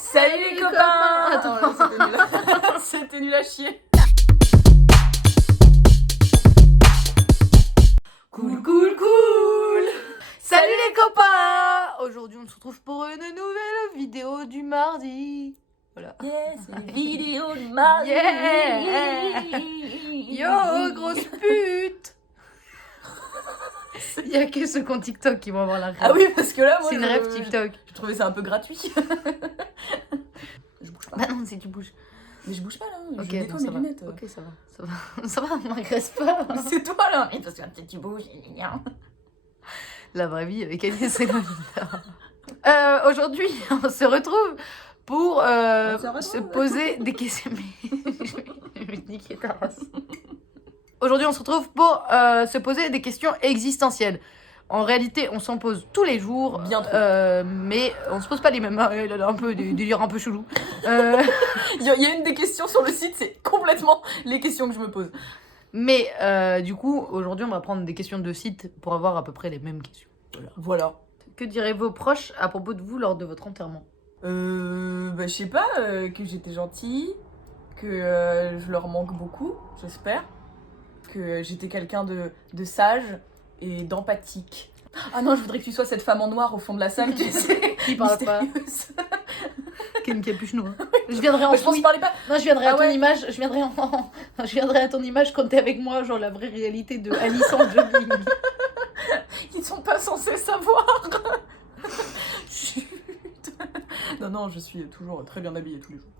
Salut les copains. Attends, c'était nul. C'était nul à chier. Cool, cool, cool. Salut les copains. Aujourd'hui, on se retrouve pour une nouvelle vidéo du mardi. Voilà. Yeah, c'est une vidéo du mardi. Yeah. Yo, grosse pute. Il y a que ceux qui ont TikTok qui vont avoir la rêve. Ah oui, parce que là, moi, C'est une rêve TikTok. je trouvais ça un peu gratuit. Je bouge pas. Bah non, si tu bouges. Mais je bouge pas là, Ok, je nettoie non, ça mes va. lunettes. Ok, ça va. Ça va, ça va, m'agresse pas. Mais c'est toi là. Mais parce que peut-être tu bouges. La vraie vie avec Agnès et Lola. Aujourd'hui, on se retrouve pour se poser des questions. Je vais te niquer ta race. Aujourd'hui, on se retrouve pour se poser des questions existentielles. En réalité, on s'en pose tous les jours. Bien trop. Mais on se pose pas les mêmes. Il a un peu des délires un peu chelou. Il y a une des questions sur le site, c'est complètement les questions que je me pose. Mais du coup, aujourd'hui, on va prendre des questions de site pour avoir à peu près les mêmes questions. Voilà. Que diraient vos proches à propos de vous lors de votre enterrement? Bah, je sais pas, que j'étais gentille, que je leur manque beaucoup, j'espère, que j'étais quelqu'un de sage et d'empathique. Ah non, je voudrais que tu sois cette femme en noir au fond de la salle, tu sais. Qui parle pas? Mystérieuse. Qui a une capuche noire. Je viendrai en Bah, je pense fouille. que parlais pas. Non, je viendrai à Ah ton ouais. image. Je viendrai à ton image quand t'es avec moi, genre la vraie réalité de Alice en jogging. Ils sont pas censés savoir. Chut. Non, je suis toujours très bien habillée tous les jours.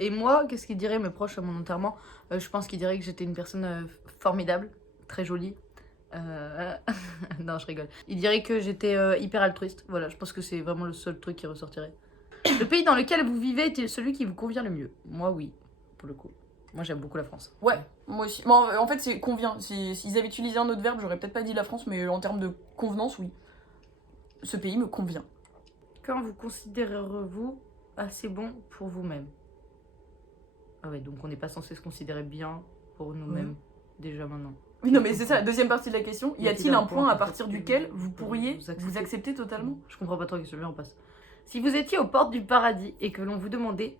Et moi, qu'est-ce qu'ils diraient mes proches à mon enterrement? Je pense qu'ils diraient que j'étais une personne formidable, très jolie. Non, je rigole. Ils diraient que j'étais hyper altruiste. Voilà, je pense que c'est vraiment le seul truc qui ressortirait. Le pays dans lequel vous vivez est-il celui qui vous convient le mieux? Moi, oui, pour le coup. Moi, j'aime beaucoup la France. Ouais, moi aussi. Bon, en fait, c'est convient. S'ils avaient utilisé un autre verbe, j'aurais peut-être pas dit la France, mais en termes de convenance, oui. Ce pays me convient. Quand vous considérez-vous assez bon pour vous-même? Ah ouais, donc on n'est pas censé se considérer bien pour nous-mêmes déjà maintenant. Oui, non, mais c'est ça, la deuxième partie de la question. Y a-t-il un point à partir duquel vous pourriez vous accepter totalement? Je comprends pas trop que celui-là on passe. Si vous étiez aux portes du paradis et que l'on vous demandait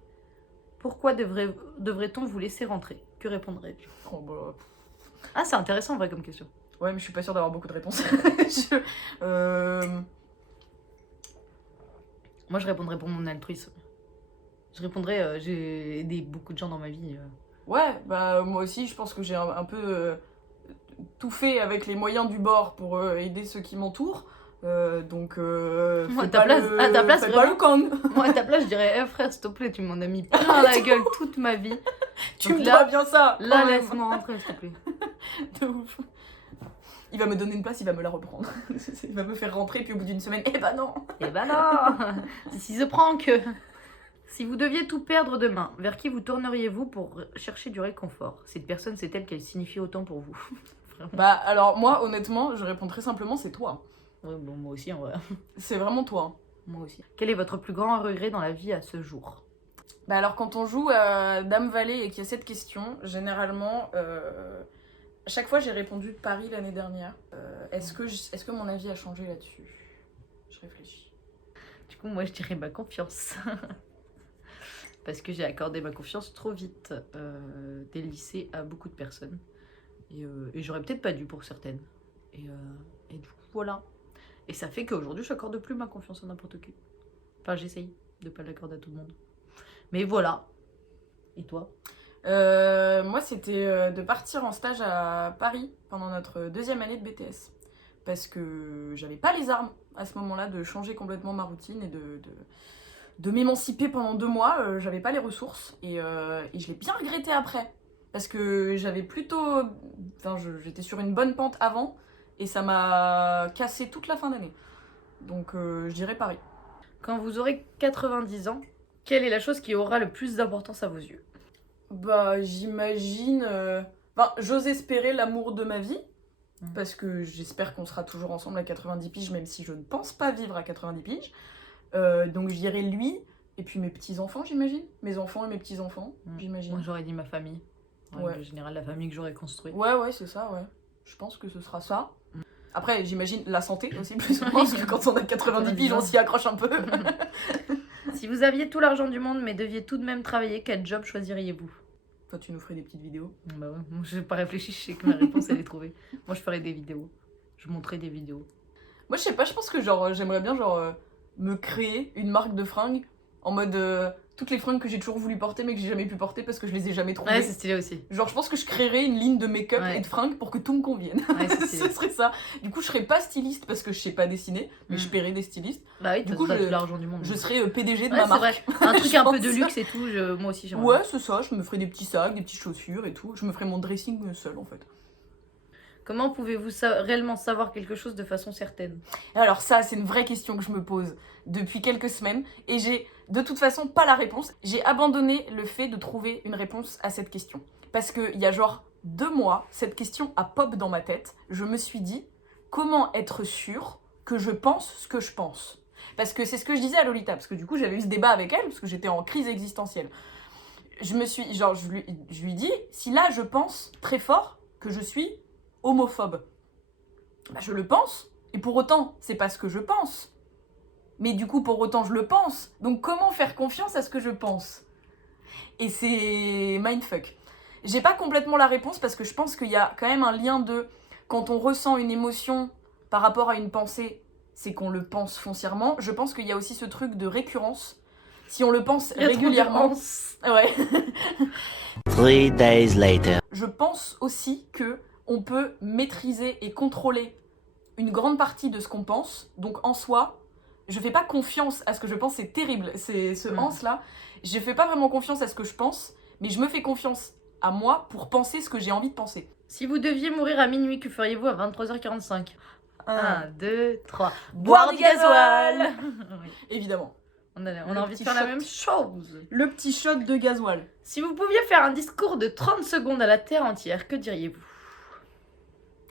pourquoi devrait-on vous laisser rentrer, que répondrais-tu? Oh, bah... Ah, c'est intéressant en vrai comme question. Ouais, mais je suis pas sûre d'avoir beaucoup de réponses. Moi, je répondrais pour mon altruisme. Je répondrais, j'ai aidé beaucoup de gens dans ma vie. Ouais, bah moi aussi, je pense que j'ai un peu tout fait avec les moyens du bord pour aider ceux qui m'entourent. Donc, Moi, fais pas le con. Moi, à ta place, je dirais, eh, frère, s'il te plaît, tu m'en as mis plein la gueule toute ma vie. Tu Donc me là- dois bien ça. Là, quand même. laisse-moi rentrer, s'il te plaît. De ouf. Il va me donner une place, il va me la reprendre. Il va me faire rentrer, puis au bout d'une semaine, eh ben non. Eh ben non. Si se prend que... Si vous deviez tout perdre demain, vers qui vous tourneriez-vous pour chercher du réconfort? Cette personne, c'est elle qu'elle signifie autant pour vous. Vraiment. Bah alors moi, honnêtement, je réponds très simplement, c'est toi. Ouais, bon, moi aussi, en vrai. C'est vraiment toi. Moi aussi. Quel est votre plus grand regret dans la vie à ce jour? Bah alors quand on joue à Dame Valet et qu'il y a cette question, généralement, à chaque fois j'ai répondu Paris l'année dernière. Est-ce que mon avis a changé là-dessus? Je réfléchis. Du coup, moi, je dirais ma confiance. Parce que j'ai accordé ma confiance trop vite dès le lycée à beaucoup de personnes. Et j'aurais peut-être pas dû pour certaines. Et du coup, voilà. Et ça fait qu'aujourd'hui, je n'accorde plus ma confiance à n'importe qui. Enfin, j'essaye de pas l'accorder à tout le monde. Mais voilà. Et toi? Moi, c'était de partir en stage à Paris pendant notre deuxième année de BTS. Parce que j'avais pas les armes à ce moment-là de changer complètement ma routine et de m'émanciper pendant 2 mois. J'avais pas les ressources et je l'ai bien regretté après. Parce que j'avais plutôt... Enfin, j'étais sur une bonne pente avant et ça m'a cassé toute la fin d'année. Donc, je dirais Paris. Quand vous aurez 90 ans, quelle est la chose qui aura le plus d'importance à vos yeux? Bah, j'imagine... Enfin, j'ose espérer l'amour de ma vie. Parce que j'espère qu'on sera toujours ensemble à 90 piges, même si je ne pense pas vivre à 90 piges. Donc je dirais lui, et puis mes petits-enfants, j'imagine. Mes enfants et mes petits-enfants, j'imagine. Moi, j'aurais dit ma famille. En Ouais. général, la famille que j'aurais construite. Ouais, c'est ça, ouais. Je pense que ce sera ça. Après, j'imagine la santé aussi, plus ou moins, parce que quand on a 90 piges, on s'y accroche un peu. Si vous aviez tout l'argent du monde mais deviez tout de même travailler, quel job choisiriez-vous? Toi, tu nous ferais des petites vidéos. Bah ouais, moi j'ai pas réfléchi, je sais que ma réponse elle est trouvée. Moi je ferais des vidéos. Je montrerais des vidéos. Moi, je sais pas, je pense que genre j'aimerais bien me créer une marque de fringues en mode toutes les fringues que j'ai toujours voulu porter mais que j'ai jamais pu porter parce que je les ai jamais trouvées. Ouais, c'est stylé aussi. Genre, je pense que je créerais une ligne de make-up Ouais. et de fringues pour que tout me convienne. Ouais, c'est Ce stylé. serait ça. Du coup, je serais pas styliste parce que je sais pas dessiner, mais je Mm. paierais des stylistes. Bah oui, Du du coup, coup, je- tout l'argent du monde. Je serais PDG de Ouais, ma c'est marque. vrai. Un truc un peu Je de pense. luxe et tout, moi aussi j'aimerais. Ouais, c'est ça. Je me ferais des petits sacs, des petites chaussures et tout. Je me ferais mon dressing seul en fait. Comment pouvez-vous réellement savoir quelque chose de façon certaine? Alors ça, c'est une vraie question que je me pose depuis quelques semaines et j'ai de toute façon pas la réponse. J'ai abandonné le fait de trouver une réponse à cette question. Parce qu'il y a genre 2 mois, cette question a pop dans ma tête. Je me suis dit, comment être sûre que je pense ce que je pense? Parce que c'est ce que je disais à Lolita, parce que du coup j'avais eu ce débat avec elle, parce que j'étais en crise existentielle. Je lui dis, si là je pense très fort que je suis homophobe, bah, je le pense, et pour autant, c'est pas ce que je pense. Mais du coup, pour autant, je le pense. Donc comment faire confiance à ce que je pense? Et c'est mindfuck. J'ai pas complètement la réponse parce que je pense qu'il y a quand même un lien de quand on ressent une émotion par rapport à une pensée, c'est qu'on le pense foncièrement. Je pense qu'il y a aussi ce truc de récurrence. Si on le pense Il y a trop de régulièrement, nuances. ouais. 3 days later. Je pense aussi que on peut maîtriser et contrôler une grande partie de ce qu'on pense. Donc en soi, je fais pas confiance à ce que je pense, c'est terrible. C'est ce là. Je fais pas vraiment confiance à ce que je pense, mais je me fais confiance à moi pour penser ce que j'ai envie de penser. Si vous deviez mourir à minuit, que feriez-vous à 23h45? 1, 2, 3. Boire du gasoil. Oui. Évidemment. On a Le envie de petit faire la shot. même chose. Le petit shot de gasoil. Si vous pouviez faire un discours de 30 secondes à la Terre entière, que diriez-vous?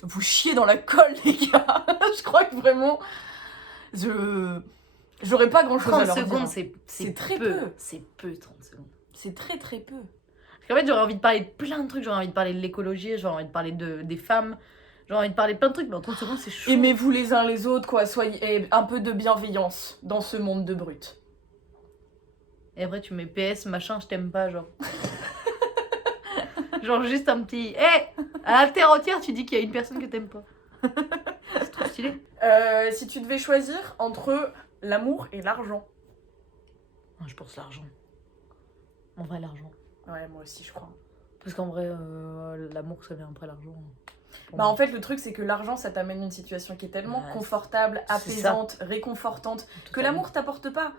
Vous chiez dans la colle, les gars. Je crois que vraiment, j'aurais pas grand chose à 30 leur secondes, dire. c'est très peu. peu. C'est peu, 30 secondes. C'est très très peu. Parce qu'en fait, j'aurais envie de parler de plein de trucs. J'aurais envie de parler de l'écologie, j'aurais envie de parler des femmes, j'aurais envie de parler de plein de trucs, mais en 30 secondes, c'est chaud. Aimez-vous les uns les autres, quoi. Soyez un peu de bienveillance dans ce monde de brutes. Et après, tu mets PS, machin, je t'aime pas, genre. Genre, juste un petit. Hé, à la Terre entière, tu dis qu'il y a une personne que t'aimes pas. C'est trop stylé. Si tu devais choisir entre l'amour et l'argent. Non, je pense l'argent. En vrai, l'argent. Ouais, moi aussi, je crois. Parce qu'en vrai, l'amour, ça vient après l'argent. Pour Bah moi. en fait, le truc, c'est que l'argent, ça t'amène une situation qui est tellement Ouais, confortable, c'est apaisante, réconfortante, que Totalement. l'amour t'apporte pas.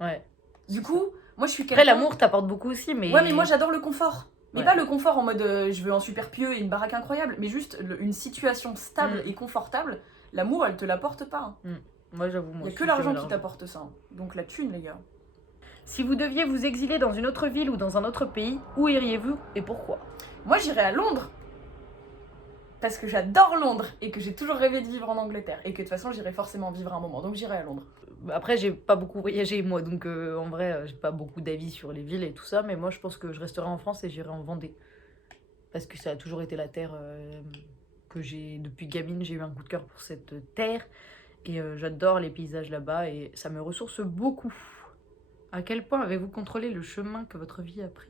Ouais. Du coup, moi, je suis Après, quelqu'un... l'amour t'apporte beaucoup aussi, mais. Ouais, mais moi, j'adore le confort. Mais Ouais. pas le confort en mode je veux un super pieu et une baraque incroyable, mais juste une situation stable et confortable. L'amour, elle te l'apporte pas. Hein. Moi, j'avoue, Il moi y a aussi, que l'argent j'aime qui t'apporte ça. Hein. Donc la thune, les gars. Si vous deviez vous exiler dans une autre ville ou dans un autre pays, où iriez-vous et pourquoi? Moi, j'irais à Londres. Parce que j'adore Londres et que j'ai toujours rêvé de vivre en Angleterre. Et que de toute façon, j'irai forcément vivre un moment. Donc j'irai à Londres. Après, j'ai pas beaucoup voyagé moi, donc en vrai, j'ai pas beaucoup d'avis sur les villes et tout ça, mais moi, je pense que je resterai en France et j'irai en Vendée. Parce que ça a toujours été la terre que j'ai, depuis gamine, j'ai eu un coup de cœur pour cette terre. Et j'adore les paysages là-bas et ça me ressource beaucoup. À quel point avez-vous contrôlé le chemin que votre vie a pris?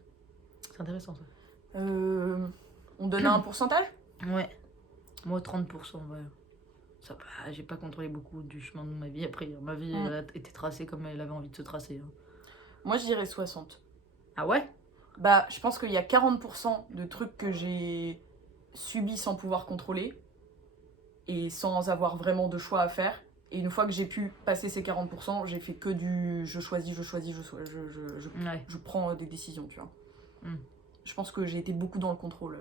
C'est intéressant ça. On donne un pourcentage? Ouais. Moi, 30%, ouais. Ça va, j'ai pas contrôlé beaucoup du chemin de ma vie. Après, ma vie elle a été tracée comme elle avait envie de se tracer. Hein. Moi, je dirais 60. Ah ouais? Bah, je pense qu'il y a 40% de trucs que j'ai subis sans pouvoir contrôler et sans avoir vraiment de choix à faire. Et une fois que j'ai pu passer ces 40%, j'ai fait que du je choisis, je prends des décisions, tu vois. Je pense que j'ai été beaucoup dans le contrôle.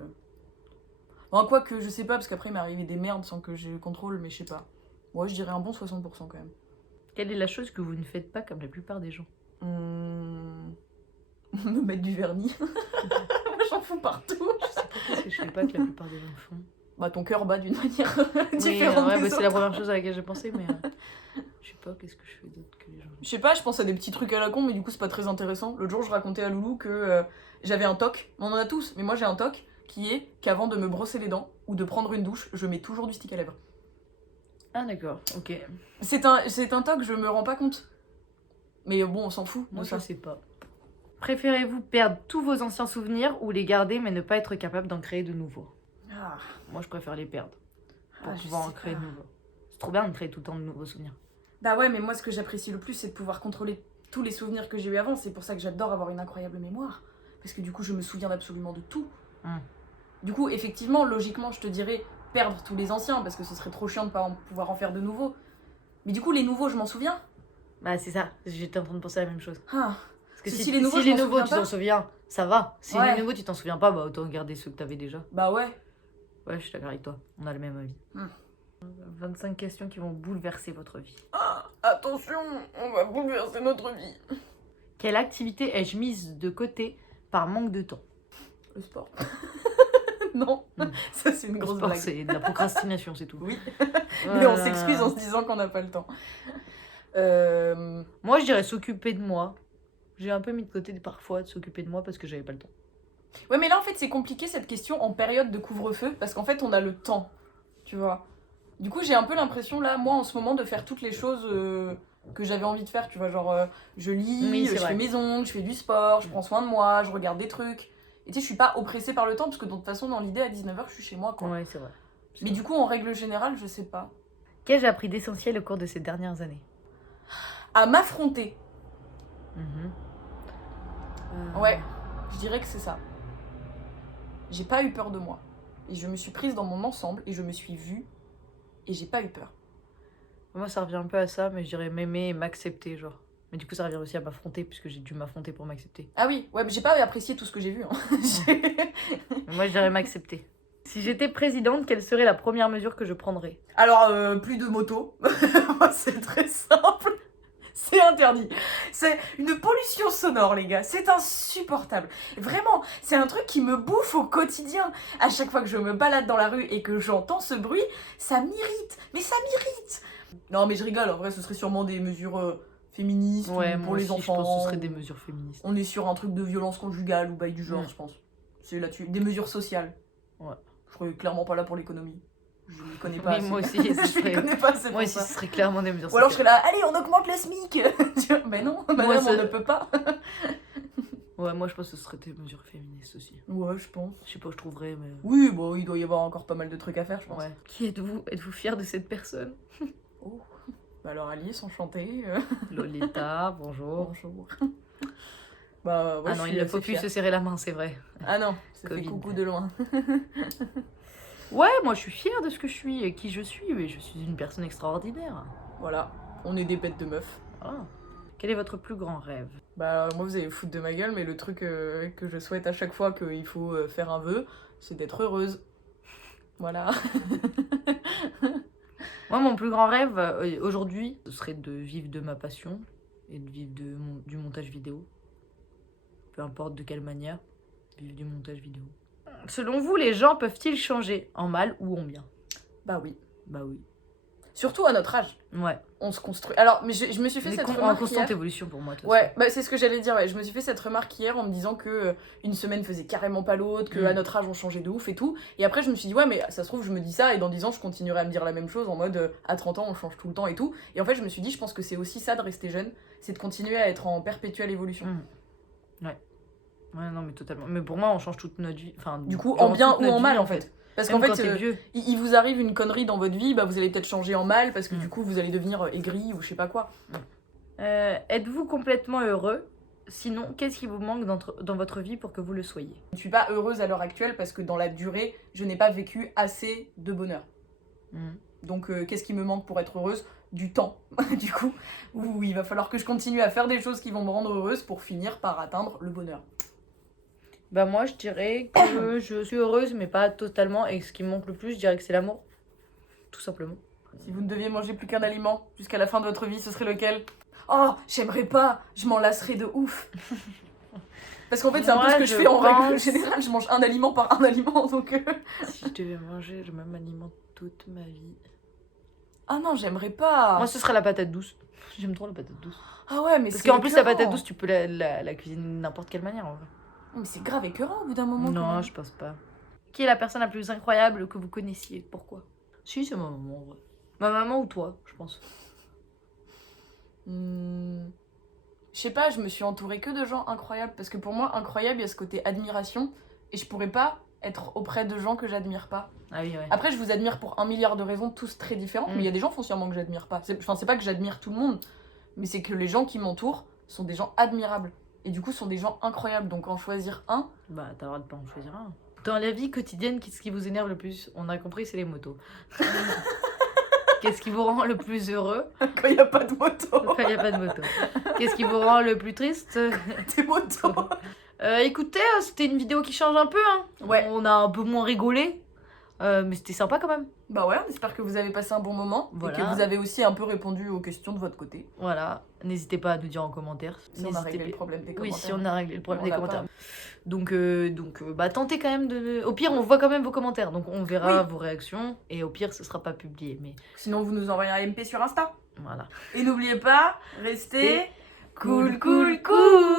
Bon, quoique, je sais pas, parce qu'après, il m'est arrivé des merdes sans que j'ai le contrôle, mais je sais pas. Moi, je dirais un bon 60% quand même. Quelle est la chose que vous ne faites pas comme la plupart des gens? Me mettre du vernis. Moi, j'en fous partout. Je sais pas qu'est-ce que je fais pas que la plupart des gens font. Bah, ton cœur bat d'une manière Oui, différente. ouais, des bah, c'est la autres. première chose à laquelle j'ai pensé, mais je sais pas qu'est-ce que je fais d'autre que les gens. Je sais pas, je pense à des petits trucs à la con, mais du coup, c'est pas très intéressant. L'autre jour, je racontais à Loulou que j'avais un toc. On en a tous, mais moi, j'ai un toc qui est qu'avant de me brosser les dents ou de prendre une douche, je mets toujours du stick à lèvres. Ah d'accord, ok. C'est un toc, je me rends pas compte. Mais bon, on s'en fout. Moi, de je ça. sais pas. Préférez-vous perdre tous vos anciens souvenirs ou les garder mais ne pas être capable d'en créer de nouveaux? Ah, Moi, je préfère les perdre pour je pouvoir en sais créer pas. de nouveaux. C'est trop bien de créer tout le temps de nouveaux souvenirs. Bah ouais, mais moi, ce que j'apprécie le plus, c'est de pouvoir contrôler tous les souvenirs que j'ai eu avant. C'est pour ça que j'adore avoir une incroyable mémoire. Parce que du coup, je me souviens d'absolument de tout. Du coup, effectivement, logiquement, je te dirais perdre tous les anciens, parce que ce serait trop chiant de pas pouvoir en faire de nouveaux. Mais du coup, les nouveaux, je m'en souviens. Bah, c'est ça. J'étais en train de penser à la même chose. Ah. Parce que Si si les nouveaux, je m'en tu souviens t'en pas. souviens, ça va. Si Ouais. les nouveaux, tu t'en souviens pas, bah autant garder ceux que t'avais déjà. Bah ouais. Ouais, je suis d'accord avec toi. On a le même avis. 25 questions qui vont bouleverser votre vie. Ah, attention, on va bouleverser notre vie. Quelle activité ai-je mise de côté par manque de temps? Le sport. Non, ça c'est une Le grosse sport, blague. c'est de la procrastination, c'est tout. Oui, Voilà. mais on s'excuse en se disant qu'on n'a pas le temps. Moi, je dirais s'occuper de moi. J'ai un peu mis de côté parfois de s'occuper de moi parce que j'avais pas le temps. Ouais, mais là en fait c'est compliqué cette question en période de couvre-feu parce qu'en fait on a le temps, tu vois. Du coup j'ai un peu l'impression là, moi en ce moment, de faire toutes les choses que j'avais envie de faire, tu vois. Genre je lis, Oui, c'est je vrai. fais mes ongles, je fais du sport, je prends soin de moi, je regarde des trucs. Et tu sais, je suis pas oppressée par le temps parce que de toute façon, dans l'idée, à 19h, je suis chez moi, quoi. Ouais, c'est vrai. Mais du coup, en règle générale, je sais pas. Qu'ai-je appris d'essentiel au cours de ces dernières années? À m'affronter, Mhm. ouais, je dirais que c'est ça. J'ai pas eu peur de moi. Et je me suis prise dans mon ensemble et je me suis vue et j'ai pas eu peur. Moi, ça revient un peu à ça, mais je dirais m'aimer et m'accepter, genre. Mais du coup, ça revient aussi à m'affronter, puisque j'ai dû m'affronter pour m'accepter. Ah oui, ouais, mais j'ai pas apprécié tout ce que j'ai vu. Hein. Mais moi, je dirais m'accepter. Si j'étais présidente, quelle serait la première mesure que je prendrais? Alors, plus de moto. C'est très simple. C'est interdit. C'est une pollution sonore, les gars. C'est insupportable. Vraiment, c'est un truc qui me bouffe au quotidien. À chaque fois que je me balade dans la rue et que j'entends ce bruit, ça m'irrite. Mais ça m'irrite. Non, mais je rigole. En vrai, ce serait sûrement des mesures féministes Ouais, ou moi pour les aussi, enfants. je pense que ce serait des mesures féministes. On est sur un truc de violence conjugale ou bail du genre, je pense. C'est là-dessus. Des mesures sociales. Ouais. Je serais clairement pas là pour l'économie. Je ne connais pas Oui, assez. moi aussi, ce Je ne serait... connais pas assez Moi pour aussi, ça. ce serait clairement des mesures Ou alors je serais sociales. là, allez, on augmente le SMIC. Tu vois, mais non, madame, ça- on ne peut pas. Ouais, moi, je pense que ce serait des mesures féministes aussi. Ouais, je pense. Je sais pas, je trouverais, mais... Oui, bon, il doit y avoir encore pas mal de trucs à faire, je pense. Ouais. Qui êtes-vous? Êtes-vous fier de cette personne? Oh. Bah alors Alice, enchantée. Lolita, bonjour. Bonjour. Bah ouais, Ah je non, suis il ne assez faut plus fière. se serrer la main, c'est vrai. Ah non, ça fait Covid. coucou de loin. Ouais, moi je suis fière de ce que je suis et qui je suis, mais je suis une personne extraordinaire. Voilà, on est des bêtes de meufs. Ah. Quel est votre plus grand rêve? Bah moi vous allez vous foutre de ma gueule, mais le truc que je souhaite à chaque fois qu'il faut faire un vœu, c'est d'être heureuse. Voilà. Moi, mon plus grand rêve aujourd'hui, ce serait de vivre de ma passion et de vivre du montage vidéo. Peu importe de quelle manière, vivre du montage vidéo. Selon vous, les gens peuvent-ils changer en mal ou en bien? Bah oui. Bah oui. Surtout à notre âge, Ouais. on se construit. Alors, mais je me suis fait C'est cette en remarque constante hier. évolution pour moi. de toute Ouais, façon. bah c'est ce que j'allais dire, ouais. Je me suis fait cette remarque hier en me disant que une semaine faisait carrément pas l'autre, que à notre âge on changeait de ouf et tout. Et après je me suis dit ouais mais ça se trouve je me dis ça et dans 10 ans je continuerai à me dire la même chose en mode à 30 ans on change tout le temps et tout. Et en fait je me suis dit je pense que c'est aussi ça de rester jeune, c'est de continuer à être en perpétuelle évolution. Ouais, non mais totalement. Mais pour moi, on change toute notre vie. Enfin, Du coup durant en bien toute ou notre en vie, mal en fait. Parce qu'en Même quand fait, t'es vieux. il vous arrive une connerie dans votre vie, bah vous allez peut-être changer en mal parce que du coup vous allez devenir aigri ou je sais pas quoi. Êtes-vous complètement heureux? Sinon, qu'est-ce qui vous manque dans votre vie pour que vous le soyez? Je ne suis pas heureuse à l'heure actuelle parce que dans la durée, je n'ai pas vécu assez de bonheur. Donc qu'est-ce qui me manque pour être heureuse? Du temps, du coup, où il va falloir que je continue à faire des choses qui vont me rendre heureuse pour finir par atteindre le bonheur. Bah moi, je dirais que je suis heureuse, mais pas totalement. Et ce qui me manque le plus, je dirais que c'est l'amour. Tout simplement. Si vous ne deviez manger plus qu'un aliment jusqu'à la fin de votre vie, ce serait lequel? Oh, j'aimerais pas, je m'en lasserais de ouf. Parce qu'en fait, c'est un peu Moi, ce que je je fais en règle pense- générale, je mange un aliment par un aliment, donc... Si je devais manger le même aliment toute ma vie. Ah non, j'aimerais pas. Moi, ce serait la patate douce. J'aime trop la patate douce. Ah ouais, mais Parce c'est qu'en plus, la écœurant. patate douce, tu peux la cuisiner de n'importe quelle manière, en vrai. Mais c'est grave écœurant au bout d'un moment. quand Non, même. je pense pas. Qui est la personne la plus incroyable que vous connaissiez? Pourquoi? Si, c'est ma maman, en vrai. Ma maman ou toi, je pense. je sais pas, je me suis entourée que de gens incroyables. Parce que pour moi, incroyable, il y a ce côté admiration. Et je pourrais pas être auprès de gens que j'admire pas. Ah oui, ouais. Après, je vous admire pour 1 milliard de raisons, tous très différentes. Mais il y a des gens foncièrement que j'admire pas. C'est pas que j'admire tout le monde. Mais c'est que les gens qui m'entourent sont des gens admirables. Et du coup, sont des gens incroyables. Donc en choisir un... Bah, t'as le droit de pas en choisir un. Dans la vie quotidienne, qu'est-ce qui vous énerve le plus? On a compris, c'est les motos. Qu'est-ce qui vous rend le plus heureux Quand il n'y a pas de moto. quand il n'y a pas de moto? Qu'est-ce qui vous rend le plus triste? Des motos. Écoutez, c'était une vidéo qui change un peu. Hein. Ouais. On a un peu moins rigolé. Mais c'était sympa quand même. Bah ouais, on espère que vous avez passé un bon moment. Voilà. Et que vous avez aussi un peu répondu aux questions de votre côté. Voilà. N'hésitez pas à nous dire en commentaire. Si on a réglé le problème des commentaires. Oui, si on a réglé le problème On des l'a commentaires. Donc, bah, tentez quand même de... Au pire, on voit quand même vos commentaires. Donc, on verra vos réactions. Et au pire, ce sera pas publié. Mais Sinon, vous nous envoyez un MP sur Insta. voilà. Et n'oubliez pas, restez cool, cool, cool.